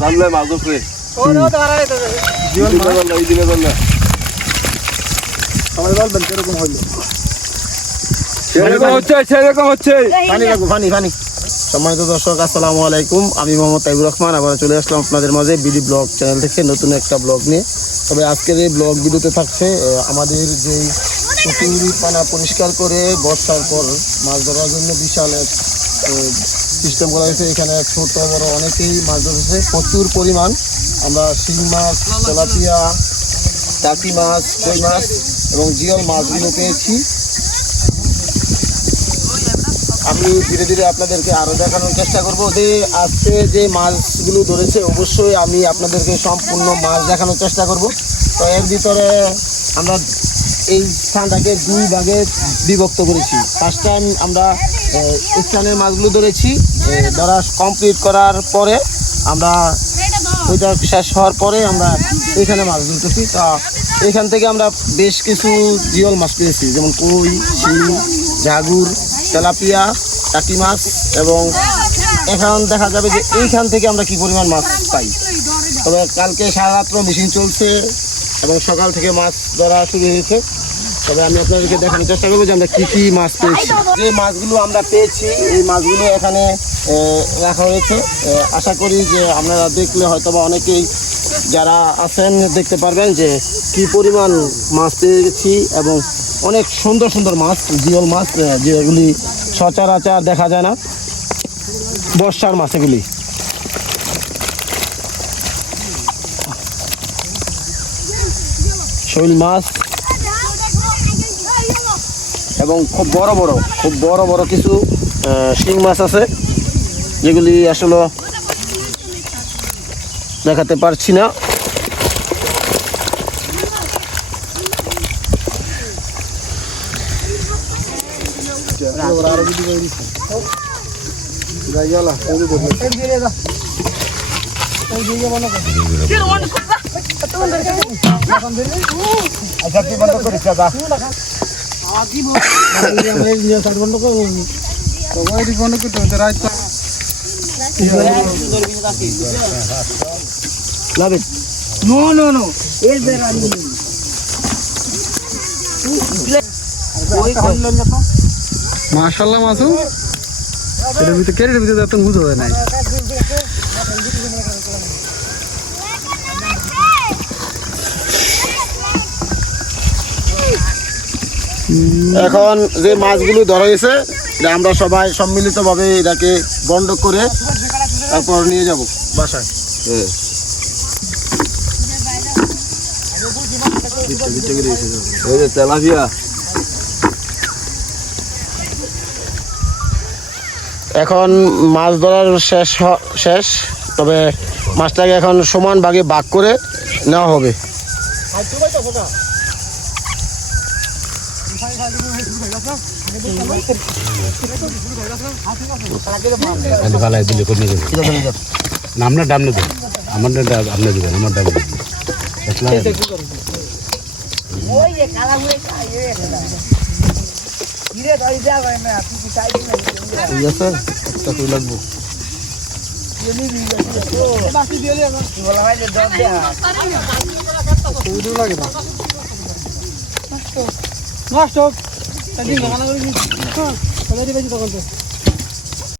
জানলে মাছ ধরছে সবাই বলবেন কিরকম হইলো সেরকম হচ্ছে পানি লাগবো পানি সম্মানিত দর্শক আসসালামু আলাইকুম। আমি মোহাম্মদ তাইবুর রহমান আবার চলে আসলাম আপনাদের মাঝে বিডি ব্লগ চ্যানেল থেকে নতুন একটা ব্লগ নিয়ে। তবে আজকের এই ব্লগ ভিডিওতে থাকছে আমাদের যে পুকুরি পানা পরিষ্কার করে বর্ষার পর মাছ ধরার জন্য বিশাল এক সিস্টেম করা হয়েছে। এখানে ছোট বড় অনেকেই মাছ ধরেছে প্রচুর পরিমাণ। আমরা শিং মাছ, তেলাপিয়া, টাকি মাছ, কই মাছ এবং জিওল মাছগুলো পেয়েছি। আমি ধীরে ধীরে আপনাদেরকে আরও দেখানোর চেষ্টা করব যে আজকে যে মাছগুলো ধরেছে অবশ্যই আমি আপনাদেরকে সম্পূর্ণ মাছ দেখানোর চেষ্টা করব। তো এর ভিতরে আমরা এই স্থানটাকে দুই ভাগে বিভক্ত করেছি। ফার্স্ট টাইম আমরা স্থানের মাছগুলো ধরেছি, ধরা কমপ্লিট করার পরে আমরা ওইটা শেষ হওয়ার পরে আমরা এখানে মাছ ধরতেছি। তা এখান থেকে আমরা বেশ কিছু জিওল মাছ পেয়েছি, যেমন কই, শিং, জাগুর, তেলাপিয়া, টাকি মাছ এবং এখন দেখা যাবে যে এইখান থেকে আমরা কি পরিমাণ মাছ পাই। তবে কালকে সারা রাত্র মেশিন চলছে এবং সকাল থেকে মাছ ধরা শুরু হয়েছে। তবে আমি আপনাদেরকে দেখানোর চেষ্টা করবো যে আমরা কী কী মাছ পেয়েছি। যে মাছগুলো আমরা পেয়েছি এই মাছগুলো এখানে রাখা হয়েছে। আশা করি যে আপনারা দেখলে হয়তো বা অনেকেই যারা আছেন দেখতে পারবেন যে কি পরিমাণ মাছ পেয়েছি এবং অনেক সুন্দর সুন্দর মাছ, জিওল মাছ, যেগুলি সচরাচর দেখা যায় না, বর্ষার মাছ এগুলি। শৈল মাছ এবং খুব বড় বড় কিছু শিং মাছ আছে, যেগুলি আসলে দেখাতে পারছি না। মাশাআল্লাহ মাছ এর ভিতরে ক্যারেটের ভিতরে এত বুঝা যায় না। এখন যে মাছগুলো ধরা হয়েছে আমরা সবাই সম্মিলিতভাবে এটাকে বন্ধ করে তারপর নিয়ে যাব বাসায়। তেলাপিয়া এখন মাছ ধরার শেষ। তবে মাছটাকে এখন সমান ভাগে ভাগ করে নেওয়া হবে। আপনার ডাম নেবেন, আমার আপনি দেবেন, আমার ডাম লাগবো। নষ্ট